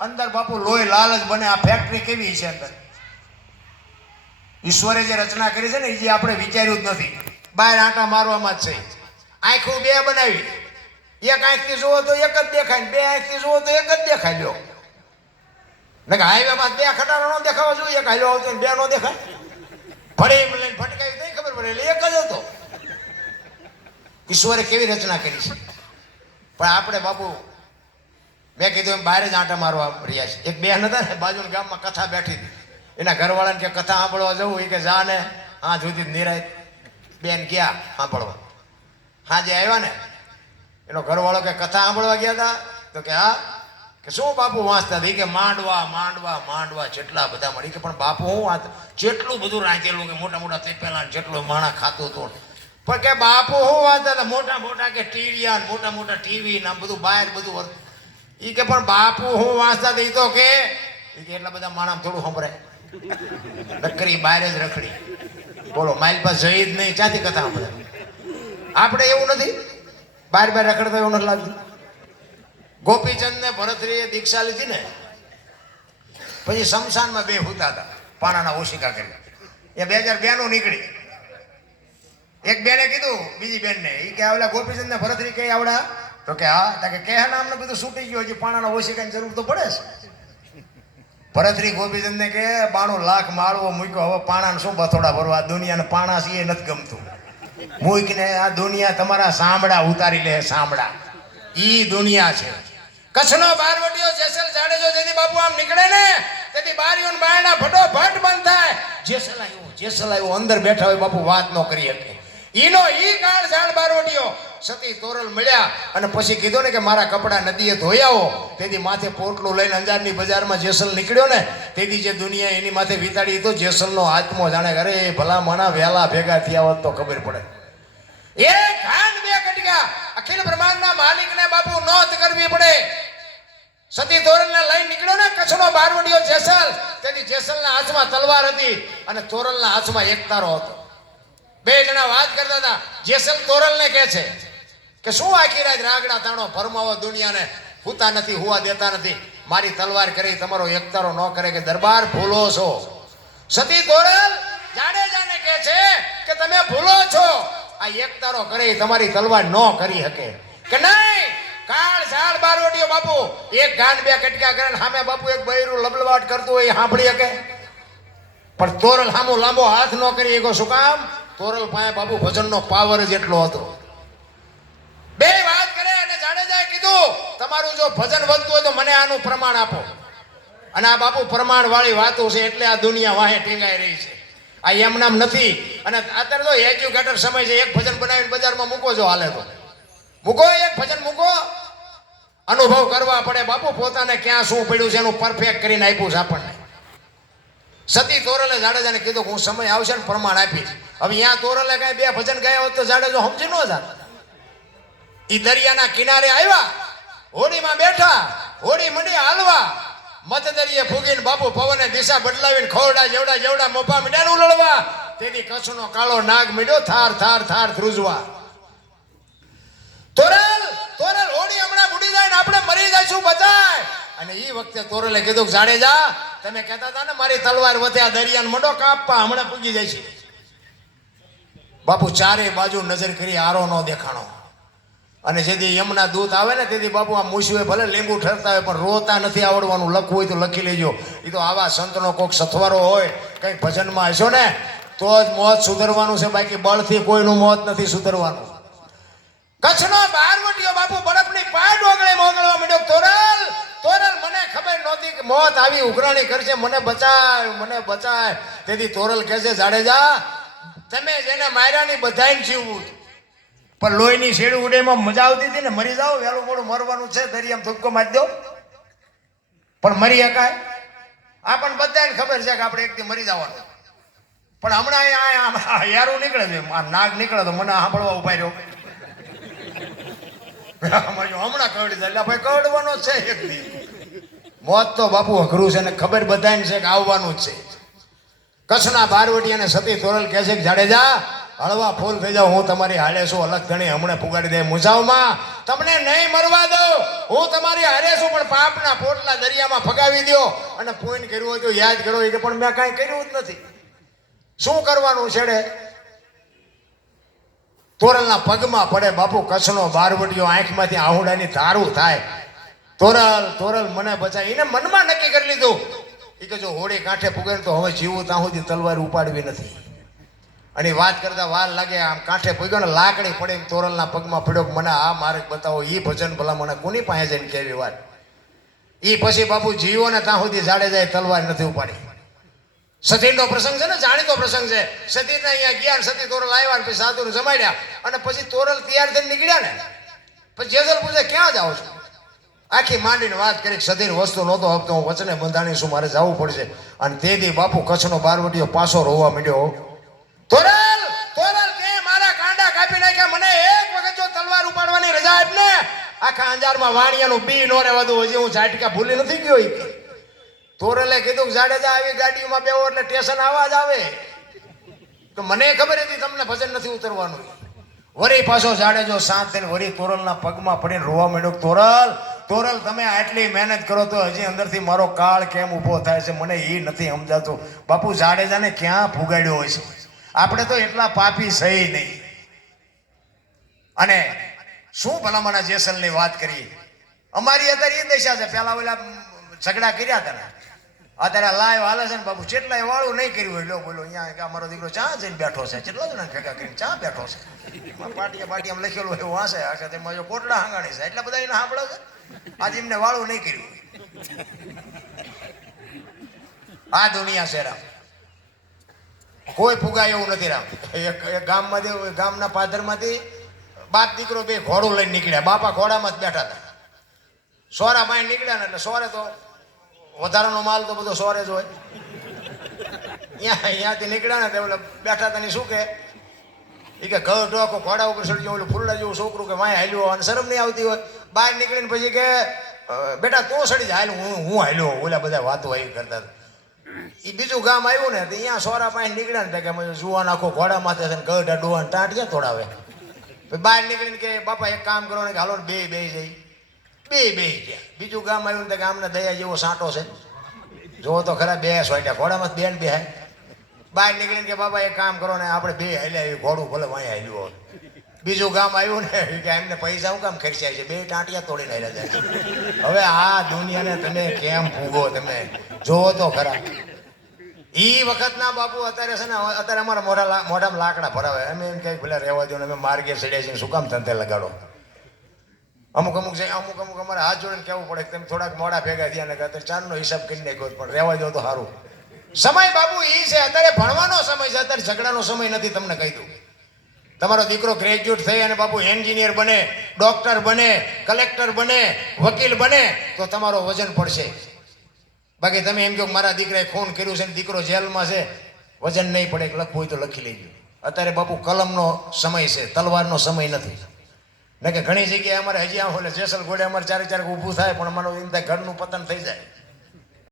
અંદર બાપુ લોહી લાલ જ બને. આ ફેક્ટરી કેવી છે અંદર? ઈશ્વરે જે રચના કરી છે ને એ જે આપણે વિચાર્યું જ નથી. બહાર આંટા મારવામાં જ છે. આંખું બે બનાવી. એક આંખથી જુઓ તો એક જ દેખાય બે આંખથી જુઓ તો એક જ દેખાય લ્યો. ને હાઈવેમાં બે ખટારા નો દેખાવા જોઈએ, એક હાઈવે આવતો બે નો દેખાય. ફરી એમ લઈને ફટકાવી નહીં ખબર પડે, એટલે એક જ હતો. ઈશ્વરે કેવી રચના કરી છે? પણ આપણે બાપુ મેં કીધું એમ બહાર જ આંટા મારવા રહ્યા છે. એક બેન હતા ને, બાજુના ગામમાં કથા બેઠી. હતી એના ઘરવાળાને કે કથા સાંભળવા જવું એ કે જા ને હા જુદી નિરાય બેન ગયા સાંભળવા. હા, જે આવ્યા ને, એનો ઘરવાળો કે કથા સાંભળવા ગયા હતા તો કે હા, કે શું બાપુ વાંચતા હતા કે માંડવા માંડવા માંડવા જેટલા બધા મળી. કે પણ બાપુ હું વાંચ જેટલું બધું રાંચેલું કે મોટા મોટા તપેલા જેટલું માણા ખાતું હતું. પણ કે બાપુ હું વાંચતા મોટા મોટા કે ટીવી ને મોટા મોટા ટીવી ને બધું બહાર બધું ઈ કે પણ બાપુ હું વાંચતા તો કે એટલા બધા માણસ થોડું સંભળાય. નકરી બહાર જ રખડી. બોલો, માઇલ પાસ જઈ જ નહીં, ક્યાંથી કથા સાંભળે આપણે એવું નથી. બાર બાર રખડતા એવું નથી લાગતું. ગોપીચંદ ને ભરતરીએ દીક્ષા લીધી ને, પછી શમશાનમાં બે હુતા હતા પાણાના ઓશિકા કરી એ બે હજાર બેનું નીકળી. એક બેને કીધું, બીજી બેનને. એ કે આવલા ગોપીચંદ ને ભરતરી કઈ આવડા તો કે હા કે કેહ નામ ને બધું છૂટી ગયું, હજી પાણાના ઓશિકાની જરૂર તો પડે છે. ભરતરી ગોપીચંદ ને કે, બાણું લાખ માળવો મૂક્યો, હવે પાણાને શું બથોડા ભરવા? દુનિયાને પાણા છે, એ નથી ગમતું. મૂકને આ દુનિયા તમારા સાંભળા, ઉતારી લે સાંભળા. ઈ દુનિયા છે. કચ્છનો બારવટીઓ જેસલ જાડેજો, જેથી બાપુ આમ નીકળે ને, તેથી બારીઓ બારણા ફટોફટ બંધ થાય. જેસલ આવ્યો જેસલ આવ્યો અંદર બેઠા હોય બાપુ, વાત ન કરી શકે. ઈનો ઈ કાળ ઝાડ બારવટીયો. સતી તોરલ મળ્યા અને પછી કીધું ને કે મારા કપડા નદીએ ધોઈ આવો. તેથી માથે પોટલું લઈને અંજારની બજારમાં જેસલ નીકળ્યો ને, તેથી જે દુનિયા એની માથે વિતાડી તો જેસલનો આત્મો જાણે અરે ભલા મણા વહેલા ભેગા થયા હોત તો ખબર પડે. એક હાથ બે કટકા. અખિલ બ્રહ્માંડના માલિકને બાપુ નોંધ કરવી પડે. સતી તોરલને લઈને નીકળ્યો ને કચ્છનો બારવડીયો જેસલ. તેથી જેસલના હાથમાં તલવાર હતી અને તોરલના હાથમાં એક તારો હતો. બે જણા વાત કરતા હતા, જેસલ તોરલને કહે છે કે શું આખી રાત રાગડા તાણો ભરમાવો દુનિયાને? હુતા નથી, હુવા દેતા નથી. મારી તલવાર કરી, તમારો એકતારો ન કરે કે દરબાર ભૂલો છો. સતી તોરલ જાણે કહે છે કે તમે ભૂલો છો. આ એકતારો કરે તમારી તલવાર ન કરી શકે. કે નહીં? કાળ ઝાડ બારવટીયો બાપુ, એક ગાંડ બે કટકા કરે સામે બાપુ એક બૈરું લબલવાટ કરતું હોય સાંભળી શકે. પણ તોરલ સામો લાંબો હાથ ન કરી એકો શું કામ? તોરલ પાસે બાપુ ભજનનો પાવર જ એટલો હતો બે વાત કરે અને જાડેજાએ કીધું તમારું જો ભજન વધતું હોય તો મને આનું પ્રમાણ આપો. અને આ બાપુ પ્રમાણ વાળી વાતો છે એટલે આ દુનિયા વાહે ટીંગાઈ રહી છે. આ એમ નામ નથી. અને અત્યારે તો એજ્યુકેટર સમય છે, એક ભજન બનાવીને બજારમાં મૂકો જો હાલે તો. મૂકો, એક ભજન મૂકો. અનુભવ કરવા પડે. બાપુ પોતાને ક્યાં શું પડ્યું છે એનું પરફેક્ટ કરીને આપ્યું છે આપણને. સતી તોરલે જાડેજાને કીધું કે હું સમય આવશે ને પ્રમાણ આપીશ. હવે અહીંયા તોરલે કાંઈ બે ભજન ગયા હોત તો જાડેજો સમજી ન જાત. એ દરિયાના કિનારે આવ્યા. હોડીમાં બેઠા હોડી મંડી હાલવા મતદરીએ ફૂગીને બાપુ પવને દિશા બદલાવીને ખોરડા જેવડા જેવડા મોભા મીડ્યા ઉલળવા. તેથી કચ્છનો કાળો નાગ મીડ્યો થાર થાર થાર ધ્રુજવા. તોરલ તોરલ હોડી હમણાં બુડી જાય ને આપણે મરી જઈશું બધાય. અને એ વખતે તોરલે કીધું જાડેજા તમે કહેતા હતા ને, મારી તલવાર વધે આ દરિયાને મંડો કાપવા, હમણાં પૂગી જાય છે બાપુ ચારે બાજુ નજર કરી આરો નો દેખાણો. અને જેથી યમના દૂત આવે ને, તેથી બાપુ આ મૂસ્યુએ ભલે લીંબુ ઠરતા હોય, પણ રોતા નથી આવડવાનું. લખવું હોય તો લખી લેજો. એ તો આવા સંતનો કોઈક સથવારો હોય, કંઈક ભજનમાં હશો ને, તો જ મોત સુધરવાનું છે. બાકી બળથી કોઈનું મોત નથી સુધરવાનું. કચ્છનો બારવટીયો બાપુ બરફની પાય ડોગળે મોગળવા માંડ્યો. તોરલ તોરલ, મને ખબર નહોતી કે મોત આવી ઉઘરાણી કરશે. મને બચાય મને બચાય. તેથી તોરલ કહે છે જાડેજા તમે જેને માર્યાની બધાને જીવવું. પણ લોહીની શેડ ઉડેમાં મજા આવતી હતી ને, મરી જાઓ વહેલું મોડું મરવાનું છે, દરિયામાં ધુક્કો મારી દો. પણ મરી શકાય. આ પણ બધાને ખબર છે કે આપણે એકથી મરી જવાનું. પણ હમણાં યારું નીકળે છે. નાગ નીકળે તો મને સાંભળવા ઊભા રહ્યો. હમણાં કવડી દે ભાઈ કવડવાનો છે એક દી. મોત તો બાપુ અઘરું છે ને ખબર બધાને છે કે આવવાનું જ છે. કચ્છના બારવટી અને સતી તોરલ કહે છે કે જાડેજા હળવા ફૂલ થઈ જાઓ, હું તમારી હાલે છું, અલગ ગણી હમણાં પુગાડી દે. મુજાવમાં તમને નહીં મરવા દઉં. હું તમારી હારે છું, પણ પાપના પોટલા દરિયામાં ફગાવી દ્યો. અને પોઈન્ટ કર્યું હોય તો યાદ કરો એ પણ મેં કાંઈ કર્યું જ નથી. શું કરવાનું છેડે? તોરલના પગમાં પડે બાપુ કચ્છનો બારવટીયો, આંખમાંથી આહુડાની ધારું થાય. તોરલ તોરલ મને બચાય. એને મનમાં નક્કી કરી લીધું. એ કે જો હોળી કાંઠે પુગે તો હવે જીવું ત્યાં સુધી તલવાર ઉપાડવી નથી. અને વાત કરતા વાર લાગે, આમ કાંઠે પૂગ્યો ને લાકડી પડે એમ તોરલના પગમાં પડ્યો મને આ માર્ગ બતાવો એ ભજન ભલા મને કોની પાસે જઈને કેવી વાત? એ પછી બાપુ જીવો ને ત્યાં સુધી જાડે જાય, તલવાર નથી ઉપાડી. સતીનો પ્રસંગ છે ને, જાણીતો પ્રસંગ છે. સતીને અહીંયા ગયા સતી તોરલ આવ્યા પછી સાધુને જમાડ્યા અને પછી તોરલ તૈયાર થઈને નીકળ્યા ને. પછી જેસલ પૂછે, ક્યાં જાઓ છો? આખી માંડીને વાત કરી સધીર વસ્તુ નહોતો આપતો, હું વચને બંધાણી છું, મારે જવું પડશે. અને તેથી બાપુ કચ્છનો બારવટીઓ પાછો રોવા માંડ્યો. આખા અંજારમાં વાણિયાનું બી નો રહેવા દઉં હજી હું ઝાટકા ભૂલી નથી ગયો કે. તોરલે કીધું જાડેજા આવી ગાડીમાં બેવો એટલે સ્ટેશન આવા જ આવે. તો મને ખબર હતી તમને ભજન નથી ઉતરવાનું. વરી પાછો જાડેજો શાંત થઈને વરી તોરલના પગમાં પડીને રોવા માંડ્યો તોરલ તોરલ તમે આટલી મહેનત કરો તો હજી અંદરથી મારો કાળ કેમ ઊભો થાય છે? મને એ નથી સમજાતું. બાપુ જાડેજાને ક્યાં ફુગાડ્યો હોય છે? આપણે તો એટલા પાપી સહી નહીં. અને શું ભલામણા જેસલની વાત કરી? અમારી અત્યારે એ દશા છે. પેલા ઓલા ઝઘડા કર્યા હતા અત્યારે લાઈવ હાલે છે ને બાબુ કેટલાય વાળું નહીં કર્યું હોય, લો બોલો, અહીંયા અમારો દીકરો ચા જઈને બેઠો છે. કેટલા જણા ભેગા કરીને ચા બેઠો છે. પાટિયા પાટિયા લખેલું એવું વાંચે આખા તેમાં જો કોટડા હાંગાણી છે. એટલા બધા એને સાંભળે છે? આજે એમને વાળું નહીં કર્યું આ દુનિયા છે રામ. કોઈ ફુગાય એવું નથી રામ. એક ગામમાંથી ગામના પાદરમાંથી બાપ દીકરો બે ઘોડું લઈને નીકળ્યા. બાપા ઘોડામાં જ બેઠા હતા. સોરા બાય નીકળ્યા ને એટલે સોરે તો વધારાનો માલ તો બધો સોરે જ હોય. ત્યાં અહીંયાથી નીકળ્યા ને તે ઓલા બેઠા તને શું કે? એ કે ઘર ઢોકો ઘોડા ઉપર ચડી ઓલું ફૂલડા જેવું છોકરું કે વાંય હાલ્યો અને શરમ નહીં આવતી હોય. બહાર નીકળીને પછી કે બેટા તું સડી જાય હું હું હાલ્યો ઓલા બધા વાતો આવી કરતા એ બીજું ગામ આવ્યું ને, તો અહીંયા સોરા પાસે નીકળ્યા ને કે જુવાન આખો ઘોડા માથે છે ને ગઢા ડોહાને ટાંટ ક્યાં તોડાવે. બહાર નીકળીને કે, બાપા, એક કામ કરો ને હાલો બે બે જઈ. બે બે ગયા. બીજું ગામ આવ્યું ને ગામના દયા જેવો સાંટો છે. જોવો તો ખરા, બે સોટ્યા ઘોડામાં બેન બે બહાર નીકળીને કે બાબા એક કામ કરો ને આપણે બે હાલ્યા આવ્યું ઘોડું ભલે વાંય હાલ્યું બીજું ગામ આવ્યું ને કે એમને પૈસા હું કામ ખર્ચાય છે? બે ટાંટિયા તોડીને હાલ્યા જાય. હવે આ દુનિયાને તમે કેમ ભૂગો તમે? જોવો તો ખરા. ઈ વખતના બાપુ અત્યારે છે ને, અત્યારે અમારા મોઢા મોઢામાં લાકડા ભરાવે. અમે એમ કંઈક ભલે રહેવા દો અમે માર્ગે ચડ્યા છીએ શું કામ ધંધે લગાડો? અમુક અમુક છે અમુક અમુક અમારે હાથ જોડીને કહેવું પડે તમે થોડાક મોડા ભેગા થયા ને ચારનો હિસાબ કરી નાખ્યો પણ રહેવા દો તો સારું. સમય બાપુ એ છે, અત્યારે ભણવાનો સમય છે, અત્યારે ઝઘડાનો સમય નથી તમને કહી દઉં. તમારો દીકરો ગ્રેજ્યુએટ થઈ અને બાપુ એન્જિનિયર બને ડોક્ટર બને કલેક્ટર બને, વકીલ બને, તો તમારો વજન પડશે. બાકી તમે એમ કહો મારા દીકરાએ ખૂન કર્યું છે ને દીકરો જેલમાં છે, વજન નહીં પડે લખવું હોય તો લખી લેજો. અત્યારે બાપુ કલમનો સમય છે, તલવારનો સમય નથી. ને કે ઘણી જગ્યાએ અમારે હજી આમ જેસલ ઘોડે અમારે ચારે ચારે ઊભું થાય, પણ અમારું એમ થાય ઘરનું પતન થઈ જાય.